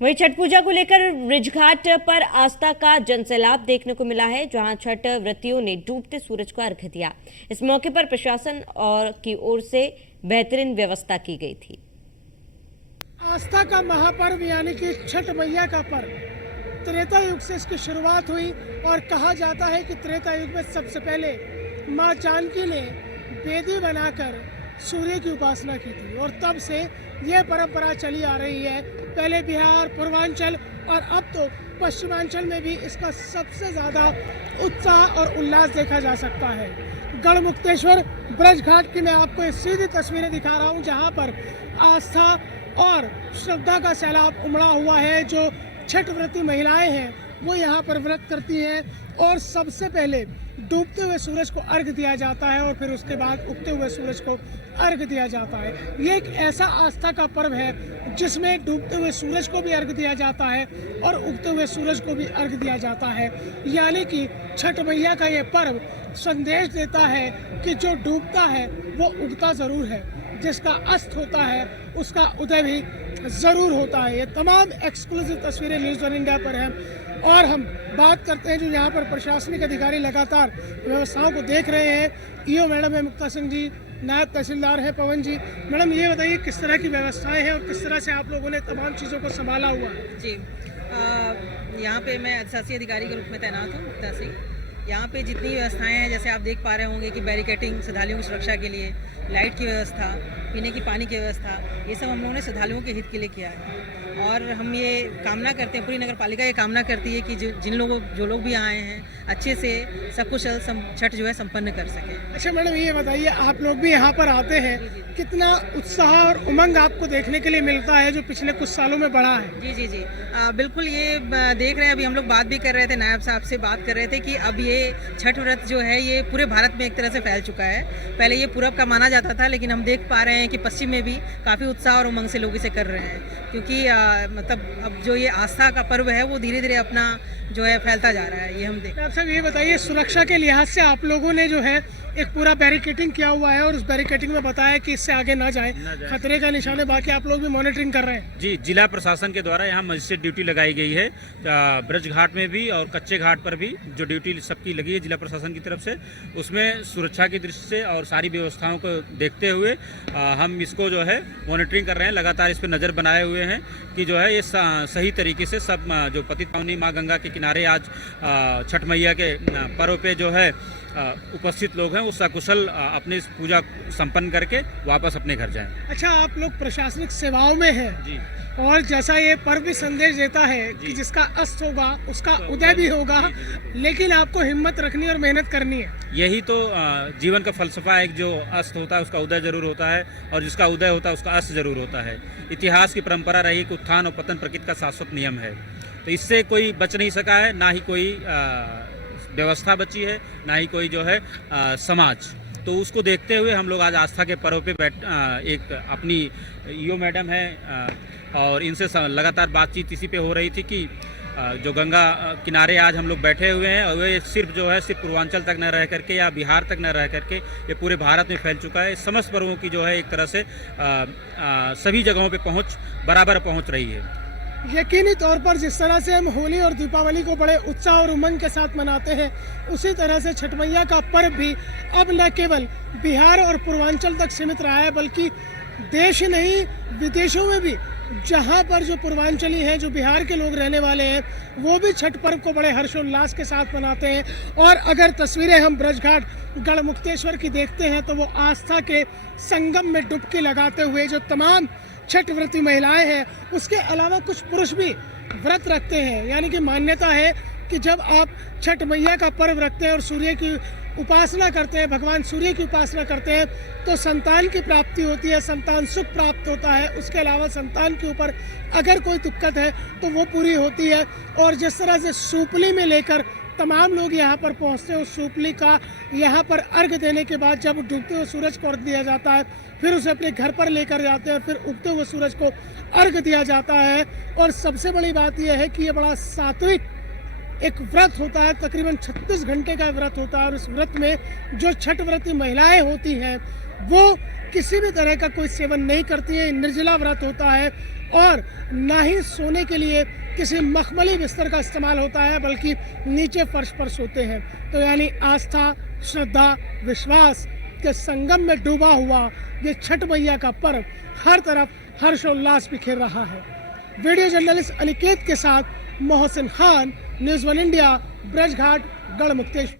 वहीं छठ पूजा को लेकर ब्रिजघाट पर आस्था का जनसैलाब देखने को मिला है, जहां छठ व्रतियों ने डूबते सूरज को अर्घ्य दिया। इस मौके पर प्रशासन की ओर से बेहतरीन व्यवस्था की गई थी। आस्था का महापर्व यानी कि छठ मैया का पर्व त्रेता युग से इसकी शुरुआत हुई और कहा जाता है कि त्रेता युग में सबसे पहले माँ जानकी ने वेदी बनाकर सूर्य की उपासना की थी और तब से यह परंपरा चली आ रही है। पहले बिहार, पूर्वांचल और अब तो पश्चिमांचल में भी इसका सबसे ज़्यादा उत्साह और उल्लास देखा जा सकता है। गढ़मुक्तेश्वर ब्रजघाट की मैं आपको ये सीधी तस्वीरें दिखा रहा हूँ, जहाँ पर आस्था और श्रद्धा का सैलाब उमड़ा हुआ है। जो छठ व्रती महिलाएं हैं वो यहाँ पर व्रत करती हैं और सबसे पहले डूबते हुए सूरज को अर्घ दिया जाता है और फिर उसके बाद उगते हुए सूरज को अर्घ दिया जाता है। ये एक ऐसा आस्था का पर्व है जिसमें डूबते हुए सूरज को भी अर्घ दिया जाता है और उगते हुए सूरज को भी अर्घ दिया जाता है। यानी कि छठ मैया का ये पर्व संदेश देता है कि जो डूबता है वो उगता ज़रूर है, जिसका अस्त होता है उसका उदय भी ज़रूर होता है। ये तमाम एक्सक्लूसिव तस्वीरें न्यूज़ वन इंडिया पर हैं और हम बात करते हैं जो यहाँ पर प्रशासनिक अधिकारी लगातार व्यवस्थाओं को देख रहे हैं। ईओ मैडम है मुक्ता सिंह जी, नायब तहसीलदार है पवन जी। मैडम ये बताइए किस तरह की व्यवस्थाएं हैं और किस तरह से आप लोगों ने तमाम चीज़ों को संभाला हुआ है? जी, यहाँ पे मैं अधिशासी अधिकारी के रूप में तैनात हूँ मुक्ता सिंह। यहाँ पे जितनी व्यवस्थाएं हैं जैसे आप देख पा रहे होंगे कि बैरिकेटिंग, श्रद्धालुओं की सुरक्षा के लिए लाइट की व्यवस्था, पीने की पानी की व्यवस्था, ये सब हम लोगों ने श्रद्धालुओं के हित के लिए किया है। और हम ये कामना करते हैं, पूरी नगर पालिका ये कामना करती है कि जो लोग भी आए हैं अच्छे से सब कुछ छठ जो है संपन्न कर सके। अच्छा मैडम ये बताइए, आप लोग भी यहाँ पर आते हैं, कितना उत्साह और उमंग आपको देखने के लिए मिलता है जो पिछले कुछ सालों में बढ़ा है? जी जी जी, बिल्कुल ये देख रहे हैं। अभी हम लोग बात भी कर रहे थे, नायब साहब से बात कर रहे थे कि अब ये छठ व्रत जो है ये पूरे भारत में एक तरह से फैल चुका है। पहले ये पूरब का माना जाता था, लेकिन हम देख पा रहे हैं कि पश्चिम में भी काफ़ी उत्साह और उमंग से लोग इसे कर रहे हैं, क्योंकि मतलब अब जो ये आस्था का पर्व है वो धीरे धीरे अपना जो है फैलता जा रहा है। ये हम देख। आप सब ये बताइए, सुरक्षा के लिहाज से आप लोगों ने जो है एक पूरा बैरिकेटिंग किया हुआ है और उस बैरिकेटिंग में बताया कि इससे आगे ना जाए, खतरे का निशान है, बाकी आप लोग भी मॉनिटरिंग कर रहे हैं? जी, जिला प्रशासन के द्वारा यहाँ मजिस्ट्रेट ड्यूटी लगाई गई है। ब्रज घाट में भी और कच्चे घाट पर भी जो ड्यूटी सबकी लगी है जिला प्रशासन की तरफ से, उसमें सुरक्षा की दृष्टि से और सारी व्यवस्थाओं को देखते हुए हम इसको जो है मॉनिटरिंग कर रहे हैं। लगातार इस पर नज़र बनाए हुए हैं कि जो है ये सही तरीके से सब जो पतित पावनी माँ गंगा के किनारे आज छठ मैया के पर्व पे जो है उपस्थित लोग हैं वो सकुशल अपनी इस पूजा संपन्न करके वापस अपने घर जाएं। अच्छा, आप लोग प्रशासनिक सेवाओं में हैं जी, और जैसा ये पर्व भी संदेश देता है कि जिसका अस्त होगा उसका उदय भी होगा, लेकिन आपको हिम्मत रखनी और मेहनत करनी है। यही तो जीवन का फलसफा है कि जो अस्त होता है उसका उदय जरूर होता है और जिसका उदय होता है उसका अस्त जरूर होता है। इतिहास की परंपरा रही कि उत्थान और पतन प्रकृति का शाश्वत नियम है, तो इससे कोई बच नहीं सका है, ना ही कोई व्यवस्था बची है, ना ही कोई जो है समाज। तो उसको देखते हुए हम लोग आज आस्था के पर्व पे एक अपनी ईओ मैडम है और इनसे लगातार बातचीत इसी पे हो रही थी कि जो गंगा किनारे आज हम लोग बैठे हुए हैं और वे सिर्फ जो है सिर्फ पूर्वांचल तक न रह करके या बिहार तक न रह करके ये पूरे भारत में फैल चुका है। समस्त पर्वों की जो है एक तरह से सभी जगहों पे बराबर पहुंच रही है। यकीनी तौर पर जिस तरह से हम होली और दीपावली को बड़े उत्साह और उमंग के साथ मनाते हैं, उसी तरह से छठ मैया का पर्व भी अब न केवल बिहार और पूर्वांचल तक सीमित रहा है, बल्कि देश नहीं विदेशों में भी जहां पर जो पूर्वांचली हैं, जो बिहार के लोग रहने वाले हैं, वो भी छठ पर्व को बड़े हर्षोल्लास के साथ मनाते हैं। और अगर तस्वीरें हम ब्रजघाट गढ़मुक्तेश्वर की देखते हैं तो वो आस्था के संगम में डुबकी लगाते हुए जो तमाम छठ व्रती महिलाएं हैं, उसके अलावा कुछ पुरुष भी व्रत रखते हैं। यानी कि मान्यता है कि जब आप छठ मैया का पर्व रखते हैं और सूर्य की उपासना करते हैं, भगवान सूर्य की उपासना करते हैं, तो संतान की प्राप्ति होती है, संतान सुख प्राप्त होता है। उसके अलावा संतान के ऊपर अगर कोई दिक्कत है तो वो पूरी होती है। और जिस तरह से सूपली में लेकर तमाम लोग यहाँ पर पहुँचते हैं, उस सूपली का यहाँ पर अर्घ देने के बाद जब डूबते हुए सूरज को अर्घ दिया जाता है, फिर उसे अपने घर पर लेकर जाते हैं, फिर उगते हुए सूरज को अर्घ दिया जाता है। और सबसे बड़ी बात यह है कि ये बड़ा सात्विक एक व्रत होता है, तकरीबन 36 घंटे का व्रत होता है। और इस व्रत में जो छठ व्रती महिलाएं होती हैं वो किसी भी तरह का कोई सेवन नहीं करती हैं। निर्जला व्रत होता है और ना ही सोने के लिए किसी मखमली बिस्तर का इस्तेमाल होता है, बल्कि नीचे फर्श पर सोते हैं। तो यानी आस्था, श्रद्धा, विश्वास के संगम में डूबा हुआ ये छठ मैया का पर्व हर तरफ हर्षोल्लास बिखेर रहा है। वीडियो जर्नलिस्ट अनिकेत के साथ मोहसिन खान, न्यूज़ 1 इंडिया, ब्रजघाट, गढ़मुक्तेश्वर।